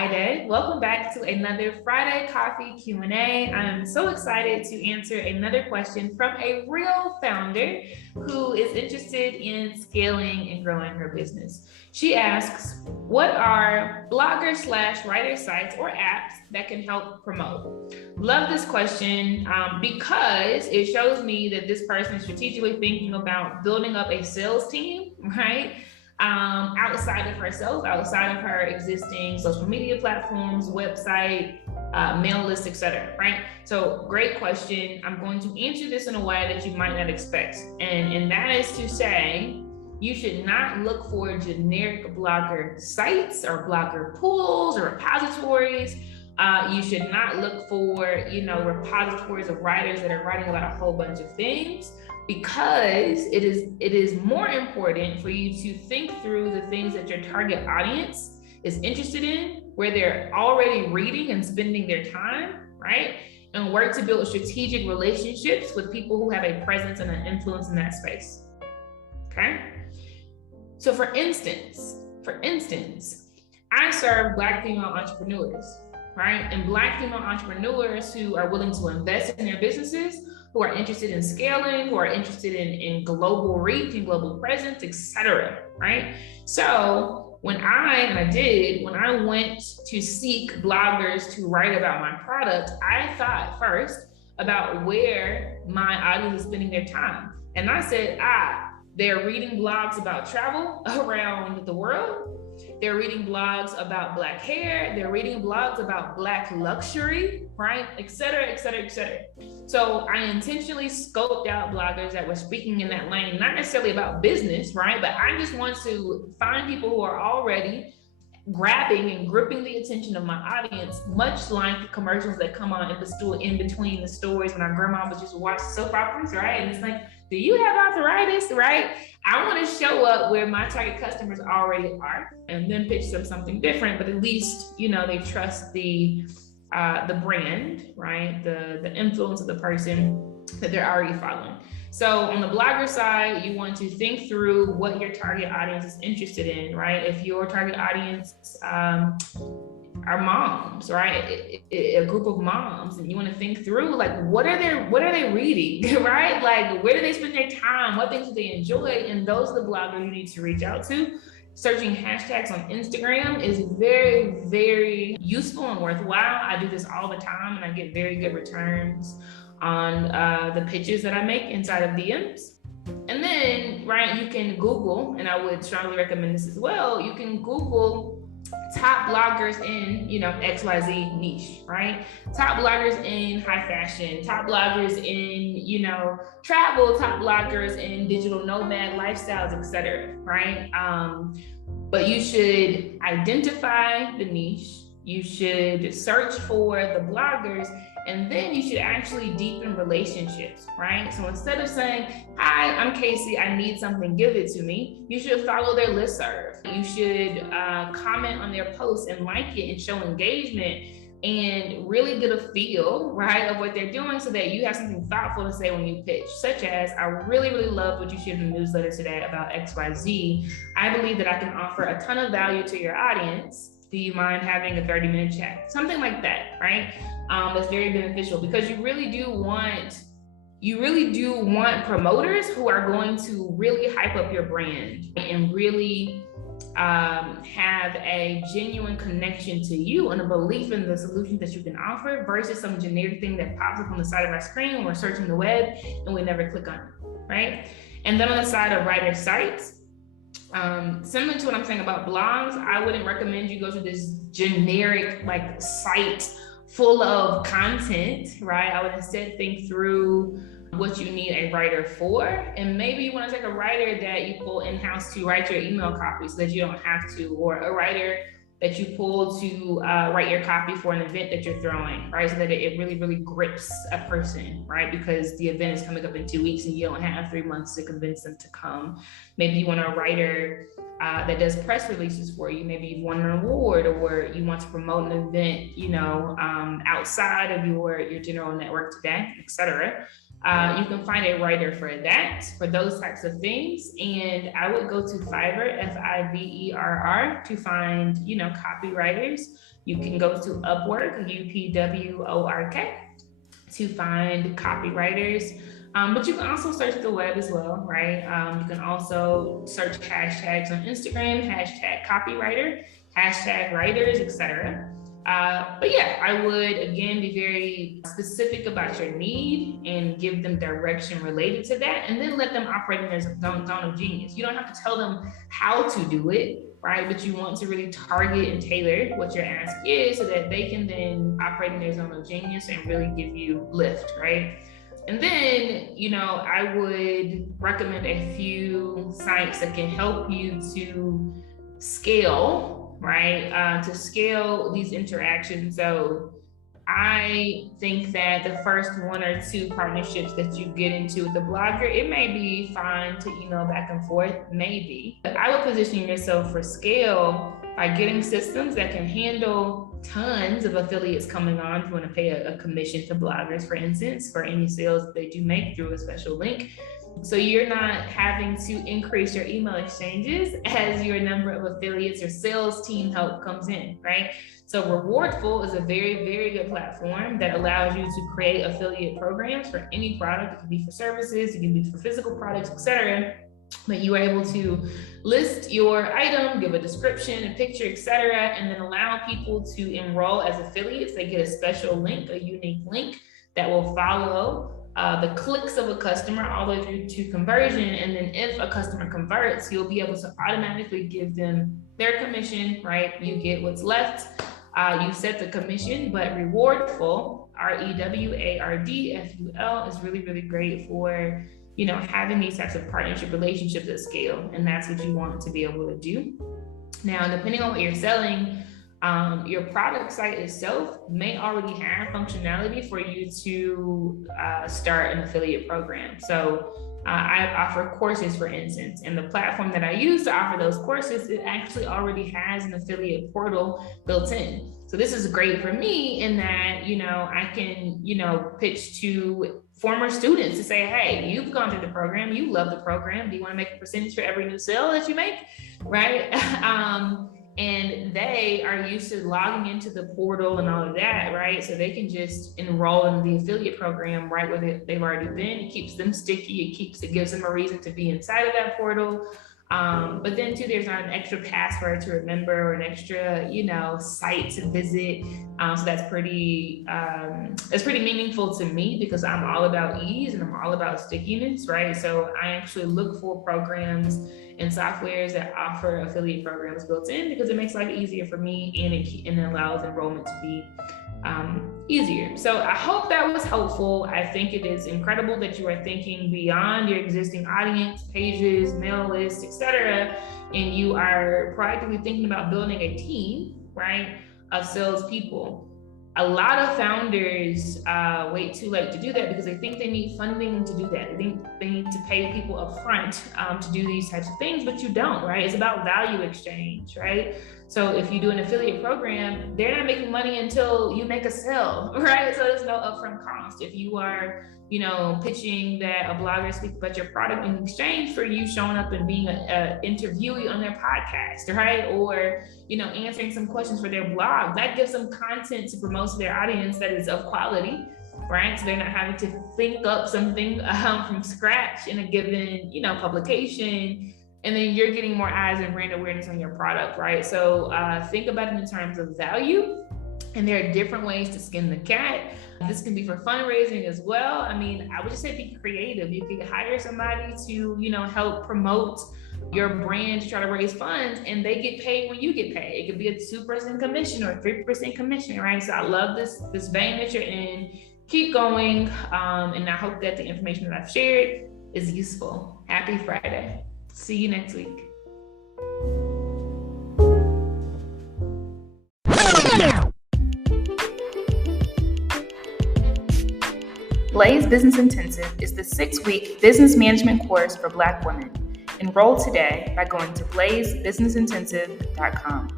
Friday. Welcome back to another Friday Coffee Q&A. I'm so excited to answer another question from a real founder who is interested in scaling and growing her business. She asks, what are blogger/writer sites or apps that can help promote? Love this question because it shows me that this person is strategically thinking about building up a sales team, right? Outside of herself, outside of her existing social media platforms, website, mail list, etc. Right? So great question. I'm going to answer this in a way that you might not expect. And that is to say, you should not look for generic blogger sites or blogger pools or repositories. You should not look for, repositories of writers that are writing about a whole bunch of things, because it is more important for you to think through the things that your target audience is interested in, where they're already reading and spending their time, right? And work to build strategic relationships with people who have a presence and an influence in that space, okay? So for instance, I serve Black female entrepreneurs, right? And Black female entrepreneurs who are willing to invest in their businesses, who are interested in scaling, who are interested in global reach and global presence, etc. right? So when I went to seek bloggers to write about my product, I thought first about where my audience is spending their time. And I said, they're reading blogs about travel around the world. They're reading blogs about Black hair. They're reading blogs about Black luxury, right? Et cetera, et cetera, et cetera. So I intentionally scoped out bloggers that were speaking in that lane, not necessarily about business, right? But I just want to find people who are already grabbing and gripping the attention of my audience, much like the commercials that come on in between the stories when our grandma was just watching soap operas, right? And it's like, do you have arthritis, right? I want to show up where my target customers already are, and then pitch them something different, but at least, they trust the brand, right? The influence of the person that they're already following. So on the blogger side, you want to think through what your target audience is interested in, right? If your target audience are moms, right? A group of moms, and you want to think through, like, what are they reading, right? Like, where do they spend their time? What things do they enjoy? And those are the bloggers you need to reach out to. Searching hashtags on Instagram is very, very useful and worthwhile. I do this all the time, and I get very good returns on the pitches that I make inside of DMs. And then, right, you can Google, and I would strongly recommend this as well. You can Google top bloggers in, XYZ niche, right? Top bloggers in high fashion, top bloggers in, travel, top bloggers in digital nomad lifestyles, etc. right? But you should identify the niche, you should search for the bloggers, and then you should actually deepen relationships, right? So instead of saying, hi, I'm Casey, I need something, give it to me, you should follow their listserv. You should comment on their posts and like it and show engagement and really get a feel, right, of what they're doing, so that you have something thoughtful to say when you pitch, such as, I really, really loved what you shared in the newsletter today about XYZ. I believe that I can offer a ton of value to your audience. Do you mind having a 30-minute chat? Something like that, right? That's very beneficial, because you really do want promoters who are going to really hype up your brand and really have a genuine connection to you and a belief in the solutions that you can offer, versus some generic thing that pops up on the side of our screen when we're searching the web and we never click on it, right? And then on the side of writer sites, similar to what I'm saying about blogs, I wouldn't recommend you go to this generic site full of content, right? I would instead think through what you need a writer for. And maybe you want to take a writer that you pull in-house to write your email copy so that you don't have to, or a writer that you pull to write your copy for an event that you're throwing, right? So that it really, really grips a person, right? Because the event is coming up in 2 weeks and you don't have 3 months to convince them to come. Maybe you want a writer that does press releases for you. Maybe you've won an award, or you want to promote an event, outside of your general network today, etc. You can find a writer for that, for those types of things. And I would go to Fiverr, Fiverr, to find, copywriters. You can go to Upwork, UPWORK, to find copywriters. But you can also search the web as well, right? You can also search hashtags on Instagram, hashtag copywriter, hashtag writers, etc. But yeah, I would again be very specific about your need and give them direction related to that, and then let them operate in their zone of genius. You don't have to tell them how to do it, right? But you want to really target and tailor what your ask is so that they can then operate in their zone of genius and really give you lift, right? And then, I would recommend a few sites that can help you to scale, right? To scale these interactions. So I think that the first one or two partnerships that you get into with the blogger, it may be fine to email back and forth, maybe. But I would position yourself for scale by getting systems that can handle tons of affiliates coming on. If you want to pay a commission to bloggers, for instance, for any sales that they do make through a special link. So you're not having to increase your email exchanges as your number of affiliates or sales team help comes in, right? So Rewardful is a very, very good platform that allows you to create affiliate programs for any product. It can be for services, it can be for physical products, etc. But you are able to list your item, give a description, a picture, etc., and then allow people to enroll as affiliates. They get a special link, a unique link that will follow the clicks of a customer all the way through to conversion. And then if a customer converts, you'll be able to automatically give them their commission, right? You get what's left. You set the commission, but Rewardful, REWARDFUL, is really, really great for having these types of partnership relationships at scale. And that's what you want to be able to do. Now, depending on what you're selling, your product site itself may already have functionality for you to start an affiliate program. So I offer courses, for instance, and the platform that I use to offer those courses, it actually already has an affiliate portal built in. So this is great for me in that, I can, pitch to former students to say, hey, you've gone through the program, you love the program. Do you want to make a percentage for every new sale that you make, right? And they are used to logging into the portal and all of that, right? So they can just enroll in the affiliate program right where they've already been. It keeps them sticky. It gives them a reason to be inside of that portal. But then too, there's not an extra password to remember or an extra, site to visit. So that's pretty meaningful to me because I'm all about ease and I'm all about stickiness, right? So I actually look for programs and softwares that offer affiliate programs built in because it makes life easier for me and it allows enrollment to be easier. So I hope that was helpful. I think it is incredible that you are thinking beyond your existing audience, pages, mail lists, etc., and you are proactively thinking about building a team, right, of salespeople. A lot of founders wait too late to do that because they think they need funding to do that. They think they need to pay people up front to do these types of things, but you don't, right? It's about value exchange, right? So if you do an affiliate program, they're not making money until you make a sale, right? So there's no upfront cost. If you are, pitching that a blogger speaks about your product in exchange for you showing up and being an interviewee on their podcast, right? Or, answering some questions for their blog, that gives them content to promote to their audience that is of quality, right? So they're not having to think up something from scratch in a given, publication. And then you're getting more eyes and brand awareness on your product, right? So think about it in terms of value. And there are different ways to skin the cat. This can be for fundraising as well. I would just say be creative. You could hire somebody to, help promote your brand to try to raise funds, and they get paid when you get paid. It could be a 2% commission or a 3% commission, right? So I love this vein that you're in. Keep going. And I hope that the information that I've shared is useful. Happy Friday. See you next week. Blaze Business Intensive is the 6-week business management course for Black women. Enroll today by going to blazebusinessintensive.com.